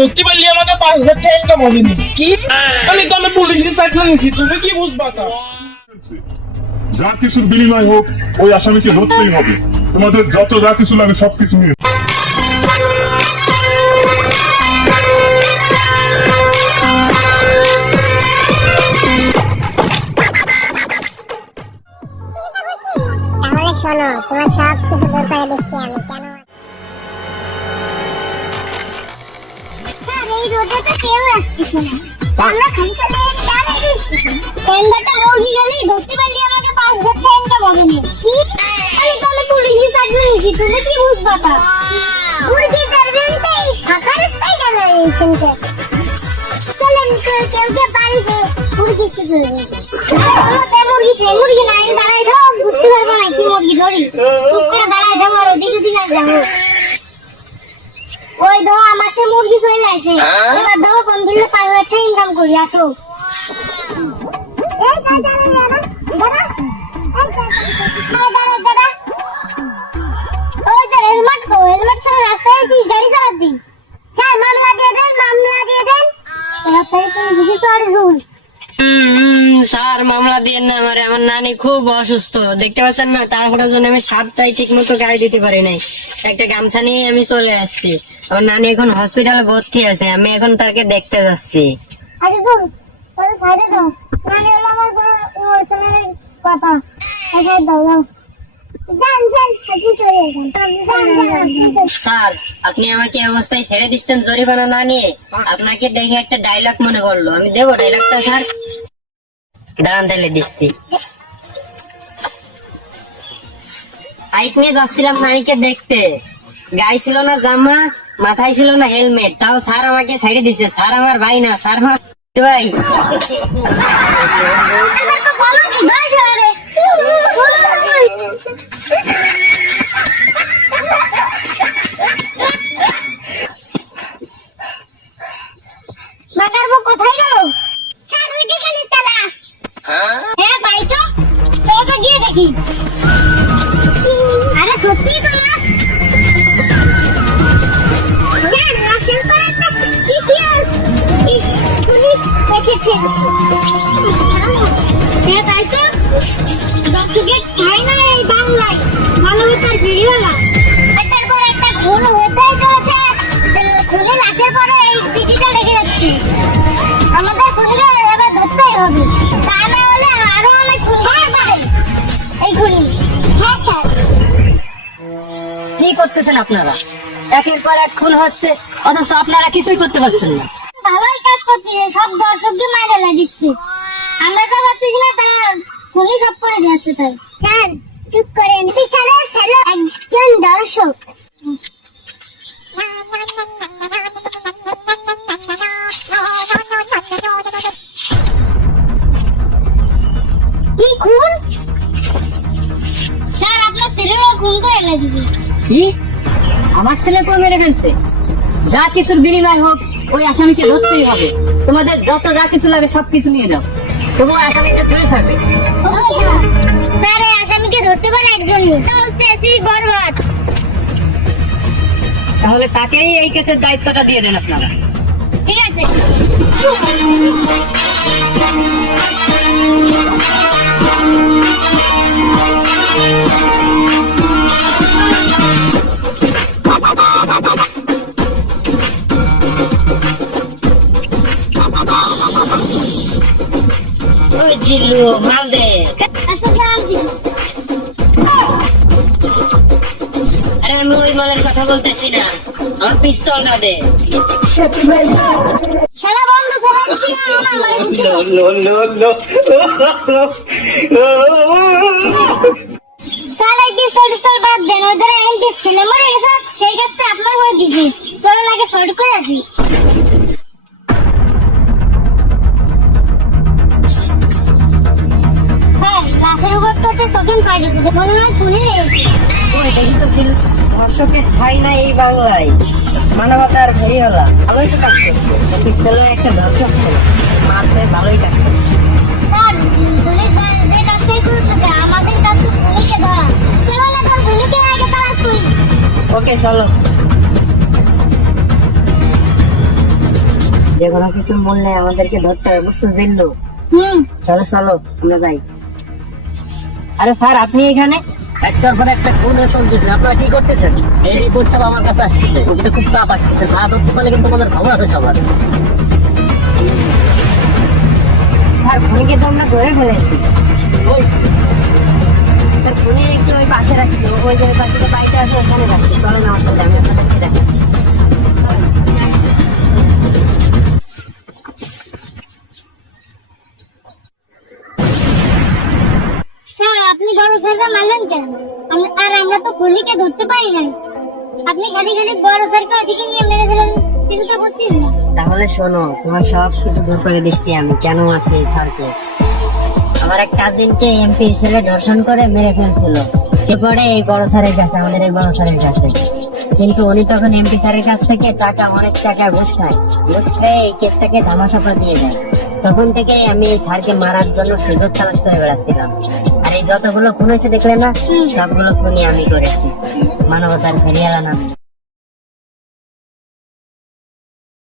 ধরতে পারলি আমাকে 5,000 টাকা ইনকাম হবে না কি? আমি তো পুলিশের সাইকেল নিয়েছি, তুমি কি বুঝবা তা? যা কিছুর বিনিময় হোক ওই আসামিকে ধরতেই হবে। তোমাদের যত যা কিছু লাগে সবকিছু নিয়ে তাহলে শোনো, তোমার সব কিছু দূর করে দিচ্ছি আমি, জানো? স্যার, এই রোদে তো কেউ আসতেছে না, আমরা খালি চলে ডানে দিচ্ছি। টেন্ডারটা মুরগি গেলেই ধরতে পারলি আমাকে 5,000 টাকা ইনকাম হবে না কি? আমি তো পুলিশের চাকরি নিয়েছি, তুমি কি বুঝবা তা? মুরগি টার্গেটে ফাঁকা রাস্তায় গেল এই শুনতে। চলেন কেউ বাড়িতে মুরগি শিখবে। মুরগি সে মুরগি নাই, দাঁড়াই দাও, বুঝতে পারবো না কি মুরগি ধরি। চুপ করে দাঁড়াই দাও, আর ওদিকে দিকে যাবো। ওই দাও, আমার সে মুরগি চলে আসে, এবার দাও কমপ্লিট 5,000 টাকা ইনকাম করি, আসো। হেলমেট ছাড়া রাস্তায় কি গাড়ি চালাচ্ছি? স্যার, মামলা দিয়ে দেন, মামলা দিয়ে দেন। স্যার মামলা দিয়ে না, আমার নানি খুব অসুস্থ, দেখতে পাচ্ছেন না, তারপরে জন্য আমি 7টায় ঠিক মতো গাড়ি দিতে পারি নাই। একটা গামছা নিয়ে আমি চলে আসছি। আমার নানি এখন হসপিটালে ভর্তি আছে, আমি এখন তাকে দেখতে যাচ্ছি। আরে দূর, তোর সাইডে দাও, মানে হলো আমার বড় ইমোশনাল কথা। আগে দাও দাও, স্যার আপনি আমাকে এই অবস্থায় ছেড়ে দিচ্ছেন জরিমানা না নিয়ে? আপনাকে দেখে একটা ডায়লগ মনে করলো, আমি দেবো ডায়লগটা? স্যার দাঁড়ান, তাহলে দিচ্ছি। বাইক নিয়ে যাচ্ছিলাম নানিকে দেখতে, গায়ে ছিল না জামা, মাথায় ছিল না হেলমেট, তাও স্যার আমাকে ছেড়ে দিচ্ছে। স্যার আমার ভাই না, স্যার আমার ভাই। কোথায় গেল? স্যার, ওই যেখানে তালাশ। হ্যাঁ ভাই, তো চলো তো গিয়ে দেখি। আরে সত্যি তো লাশ। স্যার, লাশের পরে একটা চিঠি আছে। পুলিশ দেখেছে। হ্যাঁ তাই তো, দর্শকের ঠাই না এই বাংলায়, মানবতার ভিডিও না। একটার পর একটা খুন হতেই চলেছে, খুনি লাশের পরে এই চিঠিটা রেখে যাচ্ছে। আমাদের খুনিকে এবার ধরতেই হবে, তা না হলে আরো অনেক খুন হবে এই খুনি। হ্যাঁ স্যার। কি করতেছেন আপনারা? একের পর এক খুন হচ্ছে, অথচ আপনারা কিছুই করতে পারছেন না। ভালোই কাজ করছে, সব দর্শককে মাইরে দিচ্ছে। আমরা যা ভাবতেছি না, তারা খুনি সব করে দিচ্ছে। তাই স্যার চুপ করেন, স্যারের ছেলে একজন দর্শক। কি খুন? স্যার, আপনার ছেলেরা খুন করে এনে দিবে। কি? আমার ছেলেকে মেরে ফেলছে? যা কিছুর বিনিময় হোক ওই আসামিকে ধরতেই হবে। তোমাদের যত যা কিছু লাগে সবকিছু নিয়ে যাও, তবু আসামিকে ধরে ছাড়বে। স্যার, এই আসামিকে ধরতে পারে একজনই, বরবাদ। তাহলে তাকেই এই কেসের দায়িত্বটা দিয়ে দেন আপনারা। ঠিক আছে। ওই জিল্লু মাল দে। আরে আমি ওই মালের কথা বলতেছি না, আমার পিস্তলটা দে। সারা বন্ধু কোথায় ছিল? স্যার, এই পিস্তল বাদ দেন, ওই ধরে এমপি ছেলে মরে গেছে, সেই কাজটা আপনার হয়ে দিছি। চলেন আগে শর্ট করে আসি। স্যার, লাশের উপর তো একটা প্রথম পাই গেছে, মনে হয় খুনি লেগেছে। ওইটা কিন্তু ছিল দর্শকের ছাই না এই বাংলায়, মানবতার ভেরি হলা। ভালোই তো কাজ করছে, পিস্তলের একটা দর্শক ছিল, মারতে ভালোই কাজ করছে। স্যার, পুলিশ যে কাজটাই করছে, আমাদের কাজ তো খুনিকে ধরা। চলুন এখন খুনিকে আগে তালাশ করি। ওকে চলো। যে কোনো কিছুর মূল্যে আমাদেরকে ধরতে হবে, বুঝছো জিল্লু? চলো চলো আমরা যাই। আরে স্যার আপনি এখানে? একটার পর একটা খুন চলতেছে, আপনারা কি করতেছেন? এই রিপোর্ট সব আমার কাছে আসছে, ওকে খুব চাপ আসছে, না ধরতে পারলে কিন্তু আমাদের খবর আছে সবার। স্যার খুনিকে তো আমরা ধরে ফেলেছি। স্যার খুনি একটু ওই পাশে রাখছি, ওই যে পাশে যে বাইকটা আছে ওখানে রাখছি, চলেন আমার সাথে, আমি আপনাদেরকে দেখাই। স্যার আপনি বড় স্যারকে মানলেন কেন? আর আমরা তো খুনিকে ধরতে পারি নাই। আপনি খালি খালি বড় স্যারকে ওদিকে নিয়ে মেরে ফেলেন, কিছু তো বুঝতেই না। তাহলে শোনো, তোমার সব কিছু দূর করে দিচ্ছি আমি কেন আছি স্যারকে। আমার এক কাজিনকে এমপি ছেলে ধর্ষণ করে মেরে ফেলছিল, এরপরে এই বড় স্যারের কাছে, আমাদের এই বড় স্যারের কাছে। কিন্তু উনি তখন এমপি স্যারের কাছ থেকে টাকা, অনেক টাকা ঘুষ খায়, ঘুষ খেয়ে এই কেসটাকে ধামাচাপা দিয়ে দেয়। তখন থেকে আমি এই স্যারকে মারার জন্য সুযোগ তালাশ করে বেড়াচ্ছিলাম। আর এই যতগুলো খুন হয়েছে দেখলে না, সবগুলো খুনই আমি করেছি, মানবতার ফেরিয়ালা নামে।